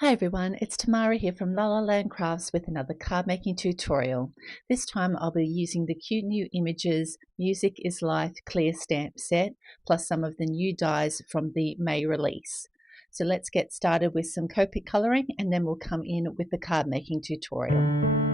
Hi everyone, it's Tamara here from lalalandcrafts with another card making tutorial. This time I'll be using the cute new images Music is Life clear stamp set plus some of the new dies from the May release. So let's get started with some Copic colouring and then we'll come in with the card making tutorial.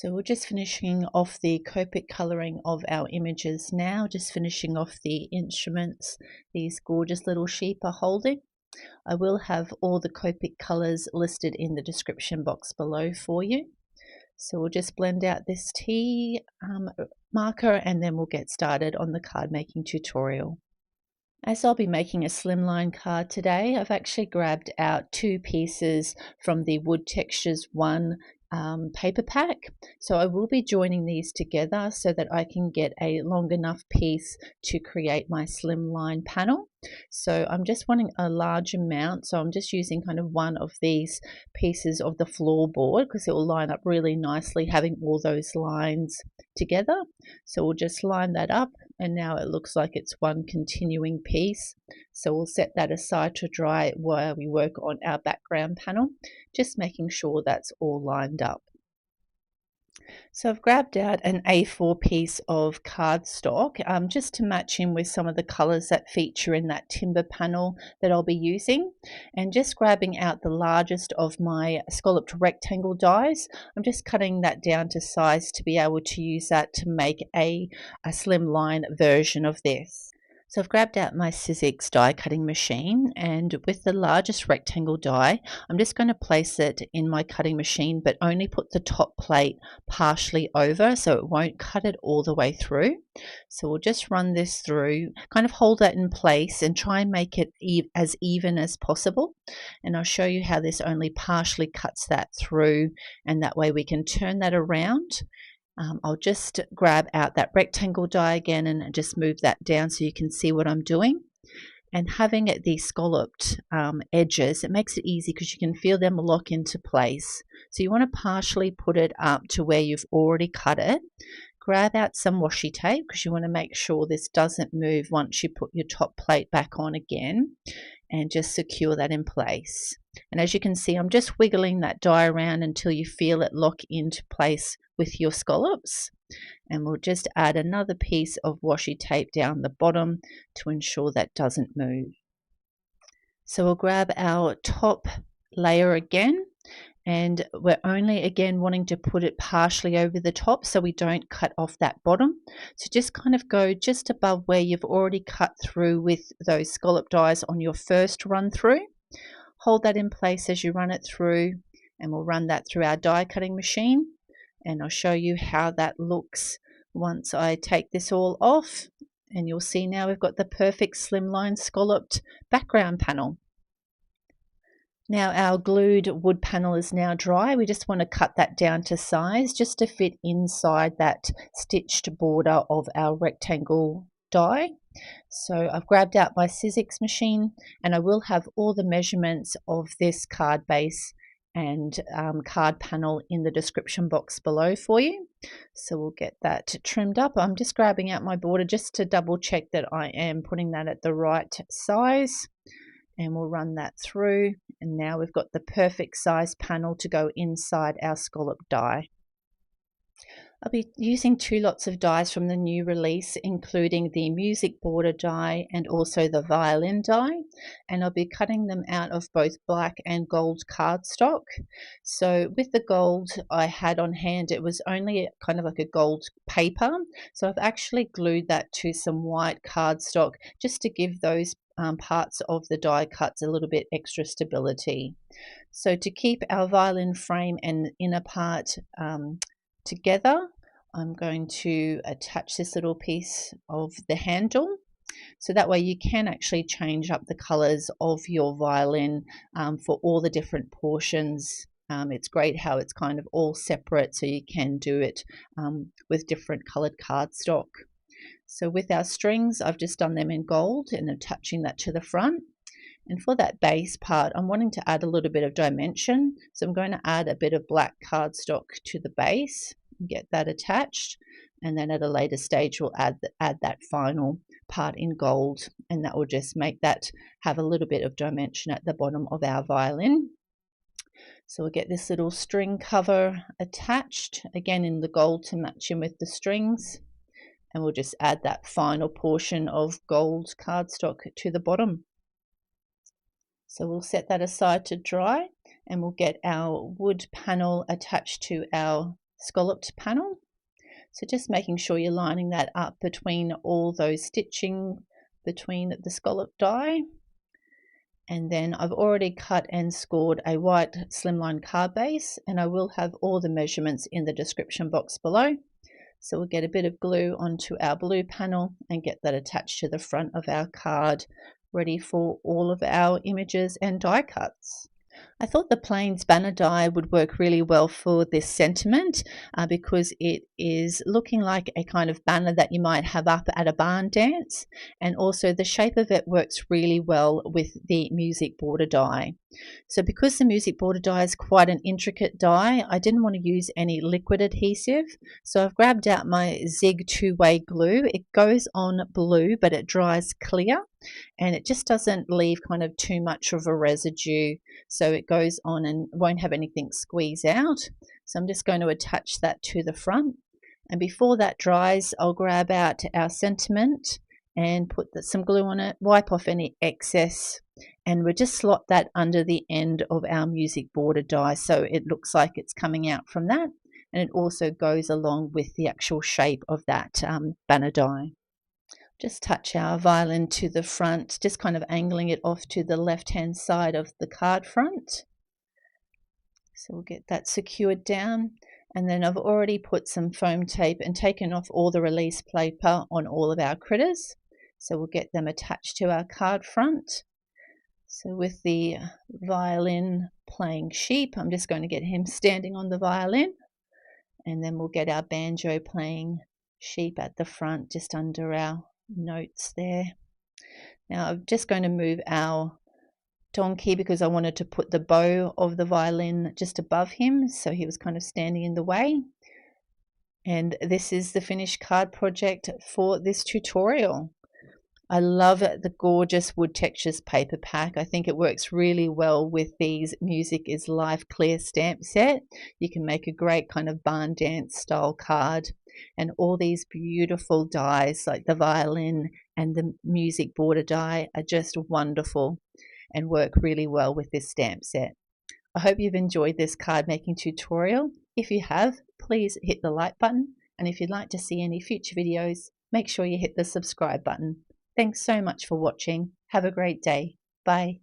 So we're just finishing off the Copic colouring of our images now, just finishing off the instruments these gorgeous little sheep are holding. I will have all the Copic colours listed in the description box below for you. So we'll just blend out this T marker and then we'll get started on the card making tutorial. As I'll be making a slimline card today, I've actually grabbed out two pieces from the Wood Textures 1 paper pack. So I will be joining these together so that I can get a long enough piece to create my slimline panel. So I'm just wanting a large amount, so I'm just using kind of one of these pieces of the floorboard because it will line up really nicely having all those lines together. So we'll just line that up and now it looks like it's one continuing piece. So we'll set that aside to dry while we work on our background panel, just making sure that's all lined up. So I've grabbed out an A4 piece of cardstock just to match in with some of the colours that feature in that timber panel that I'll be using, and just grabbing out the largest of my scalloped rectangle dies. I'm just cutting that down to size to be able to use that to make a slimline version of this. So I've grabbed out my Sizzix die cutting machine, and with the largest rectangle die, I'm just going to place it in my cutting machine, but only put the top plate partially over so it won't cut it all the way through. So we'll just run this through, kind of hold that in place and try and make it as even as possible. And I'll show you how this only partially cuts that through, and that way we can turn that around. I'll just grab out that rectangle die again and just move that down so you can see what I'm doing. And having it these scalloped edges, it makes it easy because you can feel them lock into place. So you want to partially put it up to where you've already cut it. Grab out some washi tape because you want to make sure this doesn't move once you put your top plate back on again, and just secure that in place. And as you can see, I'm just wiggling that die around until you feel it lock into place with your scallops. And we'll just add another piece of washi tape down the bottom to ensure that doesn't move. So we'll grab our top layer again, and we're only again wanting to put it partially over the top so we don't cut off that bottom. So just kind of go just above where you've already cut through with those scallop dies on your first run through. Hold that in place as you run it through, and we'll run that through our die cutting machine, and I'll show you how that looks once I take this all off. And you'll see now we've got the perfect slimline scalloped background panel. Now our glued wood panel is now dry. We just want to cut that down to size just to fit inside that stitched border of our rectangle die. So I've grabbed out my Sizzix machine, and I will have all the measurements of this card base and card panel in the description box below for you. So we'll get that trimmed up. I'm just grabbing out my border just to double check that I am putting that at the right size. And we'll run that through, and now we've got the perfect size panel to go inside our scallop die. I'll be using two lots of dies from the new release, including the music border die and also the violin die, and I'll be cutting them out of both black and gold cardstock. So with the gold I had on hand, it was only kind of like a gold paper, so I've actually glued that to some white cardstock just to give those parts of the die cuts a little bit extra stability. So to keep our violin frame and inner part together, I'm going to attach this little piece of the handle, so that way you can actually change up the colors of your violin for all the different portions. It's great how it's kind of all separate, so you can do it with different colored cardstock. So with our strings, I've just done them in gold and attaching that to the front. And for that base part, I'm wanting to add a little bit of dimension. So I'm going to add a bit of black cardstock to the base, get that attached. And then at a later stage, we'll add that final part in gold. And that will just make that have a little bit of dimension at the bottom of our violin. So we'll get this little string cover attached, again in the gold to match in with the strings. And we'll just add that final portion of gold cardstock to the bottom. So we'll set that aside to dry, and we'll get our wood panel attached to our Scalloped Panel. So just making sure you're lining that up between all those stitching between the scallop die. And then I've already cut and scored a white slimline card base, and I will have all the measurements in the description box below. So we'll get a bit of glue onto our blue panel and get that attached to the front of our card, ready for all of our images and die cuts. I thought the plains banner die would work really well for this sentiment because it is looking like a kind of banner that you might have up at a barn dance, and also the shape of it works really well with the music border die. So because the music border die is quite an intricate die, I didn't want to use any liquid adhesive, so I've grabbed out my Zig two-way glue. It goes on blue but it dries clear, and it just doesn't leave kind of too much of a residue, so it goes on and won't have anything squeeze out. So I'm just going to attach that to the front, and before that dries I'll grab out our sentiment and put some glue on it, wipe off any excess, and we'll just slot that under the end of our music border die so it looks like it's coming out from that, and it also goes along with the actual shape of that banner die. Just touch our violin to the front, just kind of angling it off to the left hand side of the card front. So we'll get that secured down, and then I've already put some foam tape and taken off all the release paper on all of our critters. So we'll get them attached to our card front. So with the violin playing sheep, I'm just going to get him standing on the violin, and then we'll get our banjo playing sheep at the front just under our notes there. Now I'm just going to move our donkey because I wanted to put the bow of the violin just above him, so he was kind of standing in the way. And this is the finished card project for this tutorial. I love the gorgeous wood textures paper pack. I think it works really well with these Music is Life clear stamp set. You can make a great kind of barn dance style card, and all these beautiful dies like the violin and the music border die are just wonderful and work really well with this stamp set. I hope you've enjoyed this card making tutorial. If you have, please hit the like button, and if you'd like to see any future videos, make sure you hit the subscribe button. Thanks so much for watching. Have a great day. Bye.